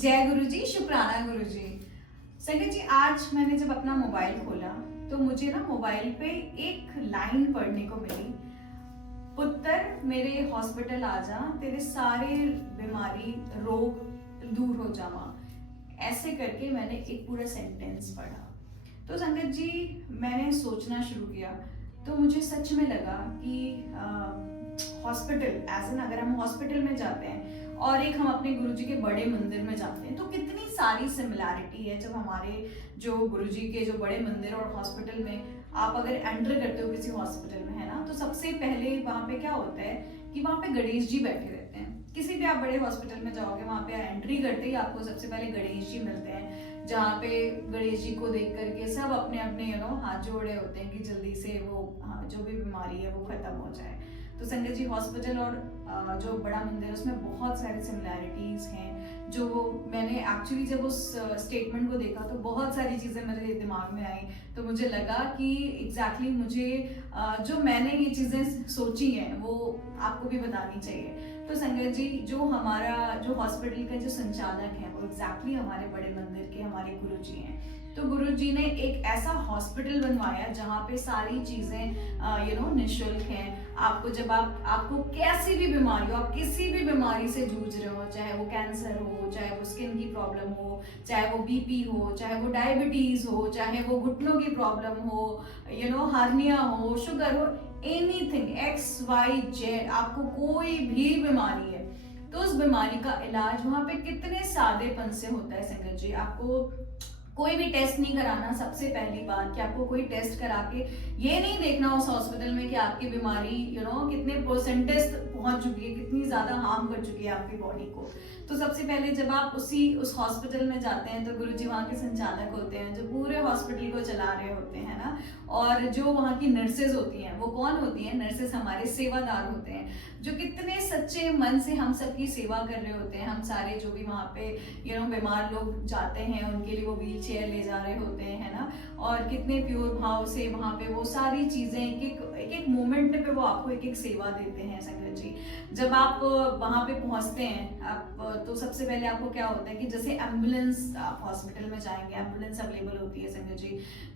जय गुरु जी, शुक्राना गुरु जी। संगत जी, आज मैंने जब अपना मोबाइल खोला तो मुझे ना मोबाइल पे एक लाइन पढ़ने को मिली, पुत्र मेरे हॉस्पिटल आ जा, तेरे सारे बीमारी रोग दूर हो जावा। ऐसे करके मैंने एक पूरा सेंटेंस पढ़ा। तो संगत जी, मैंने सोचना शुरू किया तो मुझे सच में लगा कि हॉस्पिटल एज एन, अगर हम हॉस्पिटल में जाते हैं और एक हम अपने गुरुजी के बड़े मंदिर में जाते हैं तो कितनी सारी सिमिलैरिटी है। जब हमारे जो गुरुजी के जो बड़े मंदिर और हॉस्पिटल में आप अगर एंटर करते हो किसी हॉस्पिटल में, है ना, तो सबसे पहले वहां पे क्या होता है कि वहां पे गणेश जी बैठे रहते हैं। किसी भी आप बड़े हॉस्पिटल में जाओगे, वहां पे एंट्री करते ही आपको सबसे पहले गणेश जी मिलते हैं, जहाँ पे गणेश जी को देख करके सब अपने अपने हाथ जोड़े होते हैं कि जल्दी से वो जो भी बीमारी है वो खत्म हो जाए। तो संगत जी, हॉस्पिटल और जो बड़ा मंदिर है उसमें बहुत सारी सिमिलैरिटीज हैं। जो मैंने एक्चुअली जब उस स्टेटमेंट को देखा तो बहुत सारी चीज़ें मेरे दिमाग में आई। तो मुझे लगा कि एग्जैक्टली मुझे जो मैंने ये चीज़ें सोची हैं वो आपको भी बतानी चाहिए। तो संगत जी, जो हमारा जो हॉस्पिटल का जो संचालक है वो एग्जैक्टली हमारे बड़े मंदिर के हमारे गुरु जी हैं। तो गुरु जी ने एक ऐसा हॉस्पिटल बनवाया जहाँ पे सारी चीज़ें निःशुल्क हैं। आपको जब आपको कैसी भी बीमारी हो, आप किसी भी बीमारी से जूझ रहे हो, चाहे वो कैंसर हो, चाहे वो स्किन की प्रॉब्लम हो, चाहे वो बीपी हो, चाहे वो डायबिटीज हो, चाहे वो घुटनों की प्रॉब्लम हो, हार्निया हो, शुगर हो, एनीथिंग XYZ, आपको कोई भी बीमारी है तो उस बीमारी का इलाज वहां पे कितने सादेपन से होता है। संगत जी, आपको कोई भी टेस्ट नहीं कराना। सबसे पहली बात कि आपको कोई टेस्ट करा के ये नहीं देखना उस हॉस्पिटल में कि आपकी बीमारी कितने परसेंटेज पहुंच चुकी है, कितनी ज्यादा हार्म कर चुकी है आपकी बॉडी को। तो सबसे पहले जब आप उस हॉस्पिटल में जाते हैं तो गुरुजी वहाँ के संचालक होते हैं जो पूरे हॉस्पिटल को चला रहे होते हैं ना। और जो वहाँ की नर्सेज होती हैं वो कौन होती हैं? नर्सेज हमारे सेवादार होते हैं जो कितने सच्चे मन से हम सबकी सेवा कर रहे होते हैं। हम सारे जो भी वहाँ पे बीमार लोग जाते हैं उनके लिए वो व्हील चेयर ले जा रहे होते हैं, है ना। और कितने प्योर भाव से वहाँ पे वो सारी चीजें एक एक मोमेंट पे वो आपको एक एक सेवा देते हैं। संगत जी, जब आप वहाँ पे पहुँचते हैं आप तो सबसे पहले आपको क्या होता है कि जैसे एम्बुलेंस, आप हॉस्पिटल में जाएंगे एम्बुलेंस अवेलेबल होती है। संगत जी,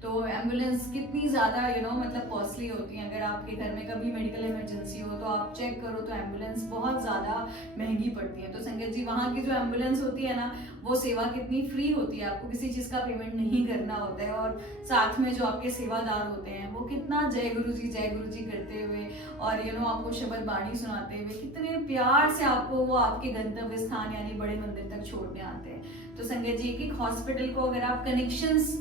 तो एम्बुलेंस कितनी ज़्यादा मतलब कॉस्टली होती है। अगर आपके घर में कभी मेडिकल इमरजेंसी हो तो आप चेक करो तो एम्बुलेंस बहुत ज़्यादा महंगी पड़ती है। तो संगत जी, वहाँ की जो एम्बुलेंस होती है ना वो सेवा कितनी फ्री होती है, आपको किसी चीज़ का पेमेंट नहीं करना होता है। और साथ में जो आपके सेवादार होते हैं वो कितना जय गुरु जी करते हुए और आपको शब्द बाणी सुनाते हुए कितने प्यार से आपको वो आपके गंतव्य स्थान यानी बड़े मंदिर तक छोड़ने आते हैं। तो संगत जी, एक हॉस्पिटल को अगर आप कनेक्शंस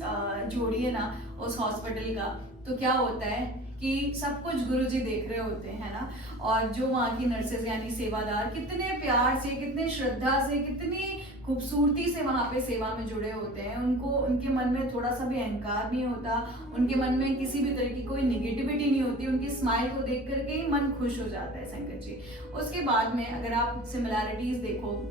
जोड़िए ना उस हॉस्पिटल का, तो क्या होता है कि सब कुछ गुरुजी देख रहे होते हैं ना। और जो वहाँ की नर्सेज यानी सेवादार कितने प्यार से, कितने श्रद्धा से, कितनी खूबसूरती से वहाँ पे सेवा में जुड़े होते हैं। उनके मन में थोड़ा सा भी अहंकार नहीं होता, उनके मन में किसी भी तरह की कोई निगेटिविटी नहीं होती। उनकी स्माइल को देख करके ही मन खुश हो जाता है। संगत जी, उसके बाद में अगर आप सिमिलैरिटीज देखो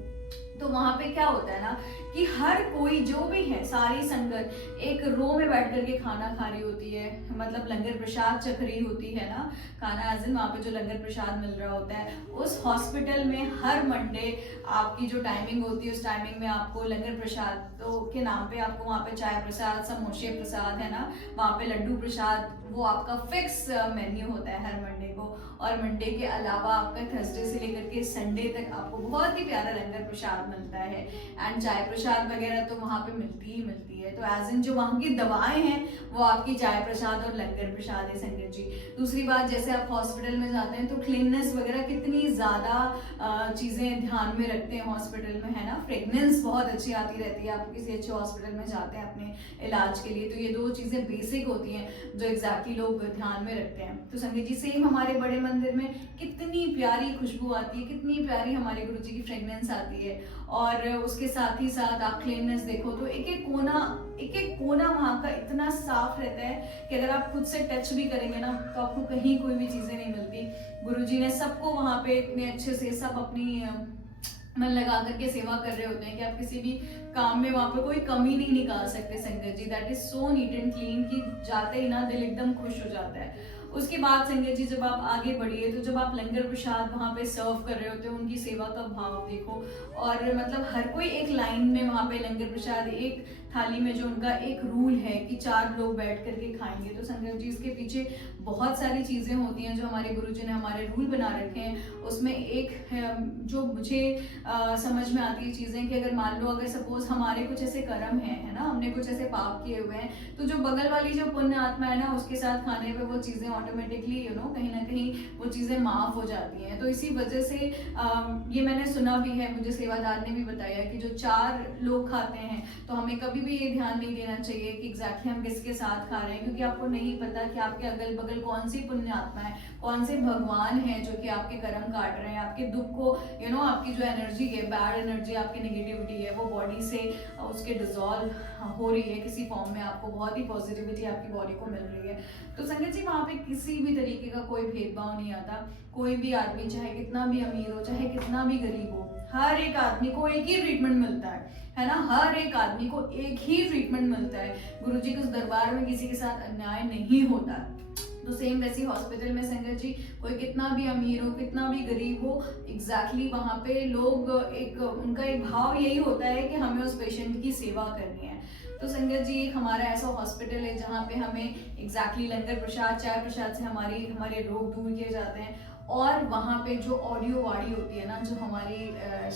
तो वहां पे क्या होता है ना कि हर कोई जो भी है, सारी संगत एक रो में बैठ करके खाना खा रही होती है, मतलब लंगर प्रसाद चख रही होती है ना। खाना एज इन वहाँ पे जो लंगर प्रसाद मिल रहा होता है उस हॉस्पिटल में हर मंडे आपकी जो टाइमिंग होती है उस टाइमिंग में आपको लंगर प्रसाद तो के नाम पे आपको वहाँ पे चाय प्रसाद, समोसे प्रसाद, है ना, वहाँ पे लड्डू प्रसाद, वो आपका फिक्स मेन्यू होता है हर मंडे को। और मंडे के अलावा आपका थर्सडे से लेकर के संडे तक आपको बहुत ही प्यारा लंगर प्रसाद मिलता है। एंड चाय प्रसाद वगैरह तो वहाँ पे मिलती ही मिलती है। तो एज इन जो वहाँ की दवाएं हैं वो आपकी चाय प्रसाद और लंगर प्रसाद है। संगत जी, दूसरी बात, जैसे आप हॉस्पिटल में जाते हैं तो क्लीननेस वगैरह कितनी ज़्यादा चीज़ें ध्यान में रखते हैं हॉस्पिटल में, है ना। फ्रेगनेंस बहुत अच्छी आती रहती है। आप किसी अच्छे हॉस्पिटल में जाते हैं अपने इलाज के लिए तो ये दो चीज़ें बेसिक होती हैं जो एग्जैक्टली लोग ध्यान में रखते हैं। तो संगत जी, सेम हमारे बड़े मंदिर में कितनी प्यारी खुशबू आती है, कितनी प्यारी हमारे गुरु जी की फ्रेगनेंस आती है। और उसके साथ ही साथ आप क्लीननेस देखो तो एक एक कोना वहाँ का इतना साफ रहता है कि अगर आप खुद से टच भी करेंगे ना तो आपको कहीं कोई भी चीजें नहीं मिलती। गुरुजी ने सबको वहाँ पे इतने अच्छे से सब अपनी मन लगा करके सेवा कर रहे होते हैं कि आप किसी भी काम में वहाँ पे कोई कमी नहीं निकाल सकते। Sangat ji, that is so neat and clean कि जाते ही ना दिल एकदम खुश हो जाता है। उसके बाद संगत जी जब आप आगे बढ़िए तो जब आप लंगर प्रसाद वहाँ पे सर्व कर रहे होते हो, उनकी सेवा का भाव देखो। और मतलब हर कोई एक लाइन में वहाँ पे लंगर प्रसाद, एक थाली में जो उनका एक रूल है कि 4 लोग बैठ करके खाएंगे। तो संगत जी इसके पीछे बहुत सारी चीज़ें होती हैं जो हमारे गुरुजी ने हमारे रूल बना रखे हैं। उसमें एक जो मुझे समझ में आती है चीज़ें कि अगर मान लो अगर सपोज हमारे कुछ ऐसे कर्म हैं, है ना, हमने कुछ ऐसे पाप किए हुए हैं, तो जो बगल वाली जो पुण्य आत्मा है ना, उसके साथ खाने पे वो चीज़ें ऑटोमेटिकली कहीं ना कहीं वो चीज़ें माफ़ हो जाती हैं। तो इसी वजह से ये मैंने सुना भी है, मुझे सेवादार ने भी बताया कि जो 4 लोग खाते हैं तो हमें कभी भी ये ध्यान नहीं देना चाहिए कि एग्जैक्टली हम किसके साथ खा रहे हैं, क्योंकि आपको नहीं पता कि आपके अगल बगल कौन सी पुण्य आत्मा है, कौन से भगवान हैं जो कि आपके कर्म काट रहे हैं, आपके दुख को आपकी जो एनर्जी है, बैड एनर्जी, आपकी नेगेटिविटी है, वो बॉडी से उसके डिजॉल्व हो रही है किसी फॉर्म में, आपको बहुत ही पॉजिटिविटी आपकी बॉडी को मिल रही है। तो संगत जी वहाँ पे किसी भी तरीके का कोई भेदभाव नहीं आता। कोई भी आदमी चाहे कितना भी अमीर हो, चाहे कितना भी गरीब हो, हर एक आदमी को एक ही ट्रीटमेंट मिलता है ना, हर एक आदमी को एक ही ट्रीटमेंट मिलता है। गुरुजी के उस दरबार में किसी के साथ अन्याय नहीं होता। तो सेम वैसी हॉस्पिटल में संगत जी कोई कितना भी अमीर हो, कितना भी गरीब हो, एग्जैक्टली वहाँ पे लोग उनका एक भाव यही होता है कि हमें उस पेशेंट की सेवा करनी है। तो संगत जी हमारा ऐसा हॉस्पिटल है जहाँ पे हमें एग्जैक्टली लंगर प्रसाद, चाय प्रसाद से हमारे रोग दूर किए जाते हैं। और वहाँ पे जो ऑडियो वाणी होती है ना, जो हमारी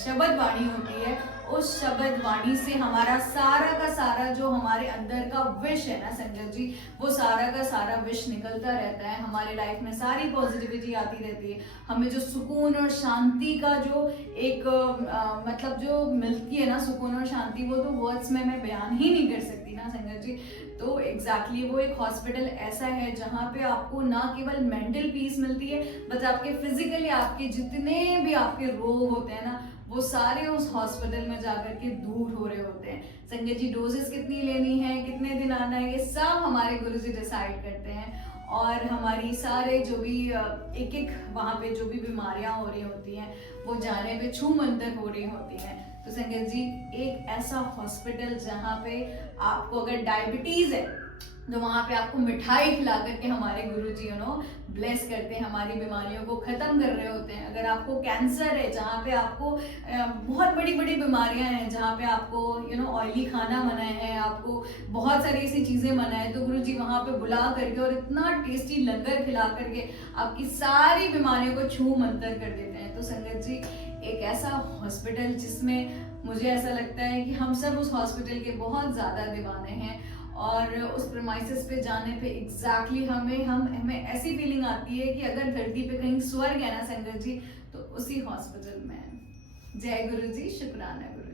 शब्द वाणी होती है, उस शब्द वाणी से हमारा सारा का सारा जो हमारे अंदर का विष है ना संगत जी, वो सारा का सारा विष निकलता रहता है। हमारे लाइफ में सारी पॉजिटिविटी आती रहती है। हमें जो सुकून और शांति का जो एक मतलब जो मिलती है ना, सुकून और शांति, वो तो वर्ड्स में मैं बयान ही नहीं कर सकती ना संगत जी। तो एग्जैक्टली वो एक हॉस्पिटल ऐसा है जहाँ पे आपको ना केवल मेंटल पीस मिलती है, बट आपके फिजिकली आपके जितने भी आपके रोग होते हैं ना, वो सारे उस हॉस्पिटल में जाकर के दूर हो रहे होते हैं। संगत जी डोजेस कितनी लेनी है, कितने दिन आना है, ये सब हमारे गुरुजी डिसाइड करते हैं। और हमारी सारे जो भी एक एक वहाँ पे जो भी बीमारियाँ हो रही होती हैं, वो जाने पे छू मंतर हो रही होती हैं। तो संगत जी एक ऐसा हॉस्पिटल जहाँ पे आपको अगर डायबिटीज है तो वहाँ पे आपको मिठाई खिला करके हमारे गुरुजी ब्लेस करते हैं, हमारी बीमारियों को खत्म कर रहे होते हैं। अगर आपको कैंसर है, जहाँ पे आपको बहुत बड़ी बड़ी बीमारियां हैं, जहाँ पे आपको ऑयली खाना मना है, आपको बहुत सारी ऐसी चीजें मना है, तो गुरुजी वहाँ पे बुला करके और इतना टेस्टी लंगर खिला करके आपकी सारी बीमारियों को छू मंतर कर देते हैं। तो संगत जी एक ऐसा हॉस्पिटल जिसमें मुझे ऐसा लगता है कि हम सब उस हॉस्पिटल के बहुत ज़्यादा दीवाने हैं। और उस प्रेमाइसेस पे जाने पे एग्जैक्टली हमें ऐसी फीलिंग आती है कि अगर धरती पे कहीं स्वर्ग है ना संगत जी, तो उसी हॉस्पिटल में है। जय गुरु जी, शुक्राना गुरु।